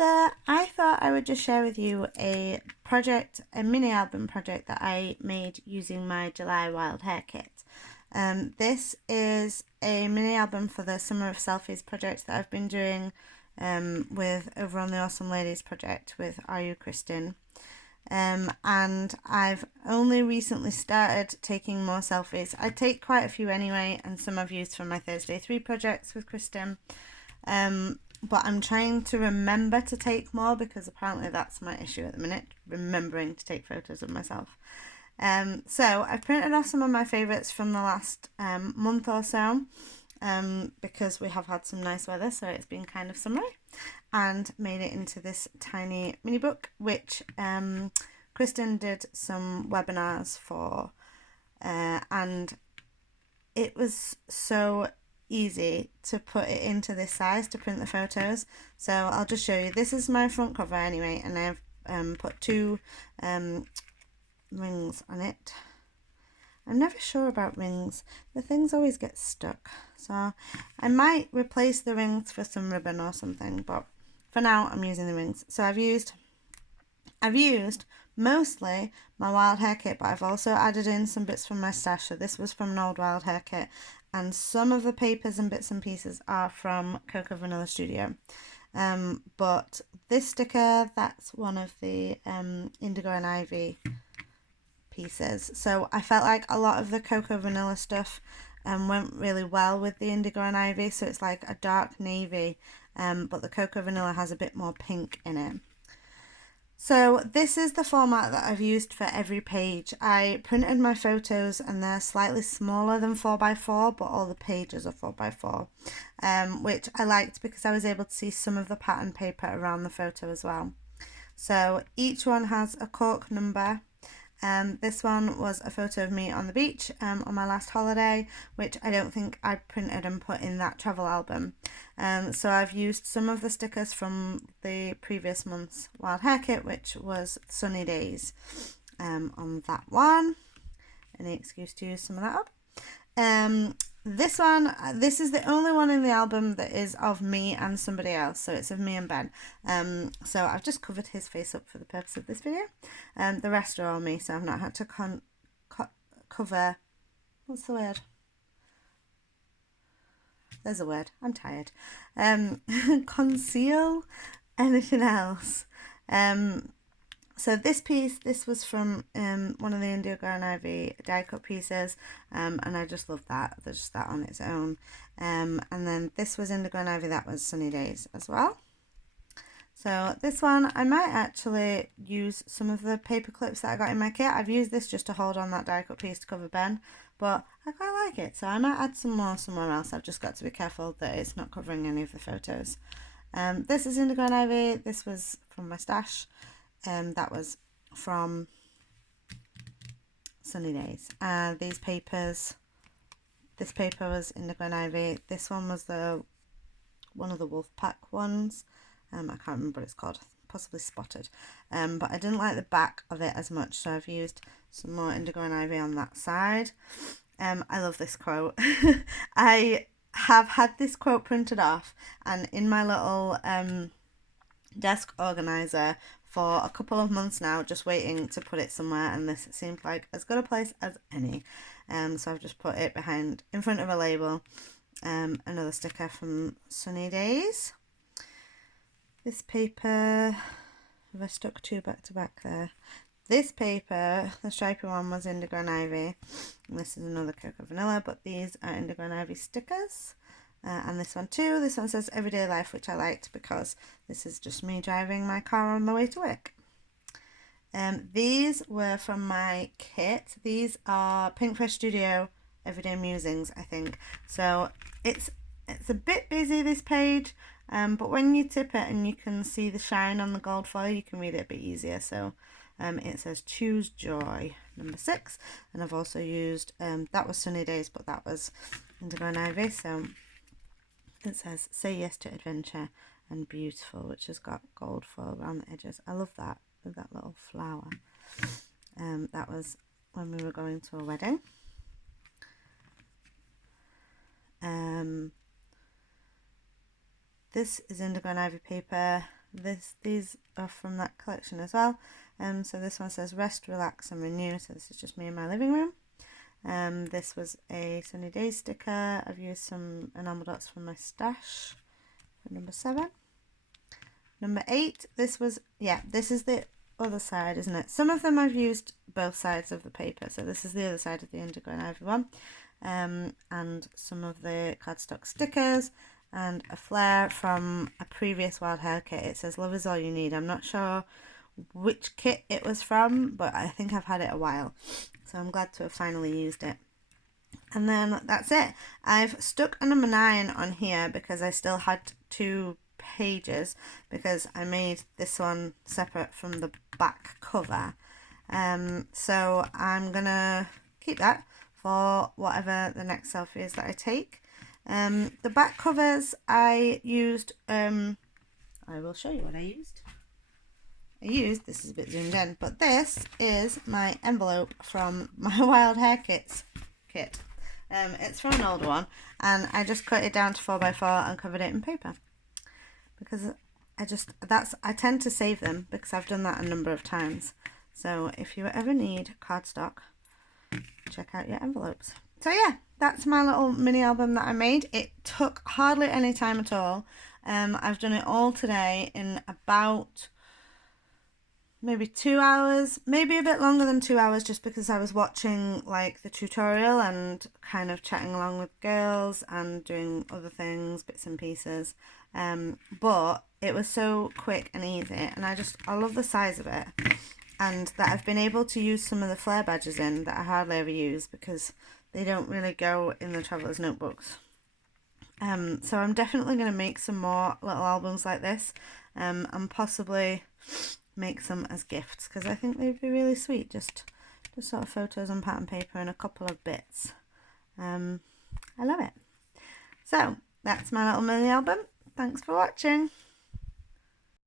there, I thought I would just share with you a mini album project that I made using my July Wild Hare Kit. This is a mini album for the Summer of Selfies project that I've been doing with over on the Awesome Ladies project with Kristin. And I've only recently started taking more selfies. I take quite a few anyway, and some I've used for my Thursday 3 projects with Kristin. But I'm trying to remember to take more because apparently that's my issue at the minute, remembering to take photos of myself. So I've printed off some of my favourites from the last month or so because we have had some nice weather, so it's been kind of summery, and made it into this tiny mini book, which Kristin did some webinars for, and it was so easy to put it into this size to print the photos. So I'll just show you. This is my front cover anyway, and I've put two rings on it. I'm never sure about rings. The things always get stuck, so I might replace the rings for some ribbon or something, but for now I'm using the rings. So I've used mostly my Wild Hare Kit, but I've also added in some bits from my stash. So this was from an old Wild Hare Kit, and some of the papers and bits and pieces are from Cocoa Vanilla Studio. But this sticker, that's one of the Indigo and Ivy pieces. So I felt like a lot of the Cocoa Vanilla stuff went really well with the Indigo and Ivy. So it's like a dark navy, but the Cocoa Vanilla has a bit more pink in it. So this is the format that I've used for every page. I printed my photos and they're slightly smaller than 4x4, but all the pages are 4x4, which I liked because I was able to see some of the pattern paper around the photo as well. So each one has a cork number. This one was a photo of me on the beach on my last holiday, which I don't think I printed and put in that travel album. So I've used some of the stickers from the previous month's Wild Hare Kit, which was Sunny Days, on that one. Any excuse to use some of that up. This one, this is the only one in the album that is of me and somebody else, so it's of me and Ben. So I've just covered his face up for the purpose of this video. The rest are all me, so I've not had to cover, what's the word? There's a word, I'm tired. Conceal anything else. So this piece, this was from one of the Indigo and Ivy die cut pieces, and I just love that. There's just that on its own. And then this was Indigo and Ivy, that was Sunny Days as well. So this one, I might actually use some of the paper clips that I got in my kit. I've used this just to hold on that die cut piece to cover Ben, but I quite like it, so I might add some more somewhere else. I've just got to be careful that it's not covering any of the photos. This is Indigo and Ivy. This was from my stash. That was from Sunny Days. These papers, this paper was Indigo and Ivy. This one was one of the Wolfpack ones. I can't remember what it's called, possibly Spotted. But I didn't like the back of it as much, so I've used some more Indigo and Ivy on that side. I love this quote. I have had this quote printed off and in my little desk organizer for a couple of months now, just waiting to put it somewhere, and this seemed like as good a place as any. So I've just put it in front of a label. Another sticker from Sunny Days. This paper, have I stuck two back to back there? This paper, the stripy one, was Indigo and Ivy, and this is another Cocoa Vanilla, but these are Indigo and Ivy stickers. And this one too. This one says Everyday Life, which I liked because this is just me driving my car on the way to work. These were from my kit. These are Pink Fresh Studio Everyday Musings, I think. So it's a bit busy, this page, but when you tip it and you can see the shine on the gold foil, you can read it a bit easier. So it says Choose Joy, number 6, and I've also used that was Sunny Days, but that was Indigo and Ivy. So it says Say Yes to Adventure and Beautiful, which has got gold foil around the edges. I love that, with that little flower. That was when we were going to a wedding. This is Indigo and Ivy paper. these are from that collection as well. So this one says rest, relax and renew. So this is just me in my living room. This was a sunny day sticker. I've used some enamel dots from my stash for number 7. Number 8, this is the other side, isn't it? Some of them I've used both sides of the paper. So this is the other side of the indigo and ivory one. And some of the cardstock stickers and a flare from a previous Wild Hare kit. It says love is all you need. I'm not sure which kit it was from, but I think I've had it a while. So I'm glad to have finally used it. And then that's it. I've stuck a number 9 on here because I still had 2 pages because I made this one separate from the back cover. So I'm gonna keep that for whatever the next selfie is that I take. The back covers I used, I will show you what I used. This is a bit zoomed in, but this is my envelope from my Wild Hare kit. It's from an old one, and I just cut it down to 4x4 and covered it in paper because I tend to save them because I've done that a number of times. So if you ever need cardstock, check out your envelopes. So yeah, that's my little mini album that I made. It took hardly any time at all. I've done it all today in about maybe 2 hours, maybe a bit longer than 2 hours, just because I was watching like the tutorial and kind of chatting along with girls and doing other things, bits and pieces. But it was so quick and easy, and I love the size of it, and that I've been able to use some of the flare badges in that I hardly ever use because they don't really go in the traveller's notebooks. So I'm definitely going to make some more little albums like this, and possibly make some as gifts because I think they'd be really sweet, just sort of photos on pattern paper and a couple of bits. I love it. So that's my little mini album. Thanks for watching.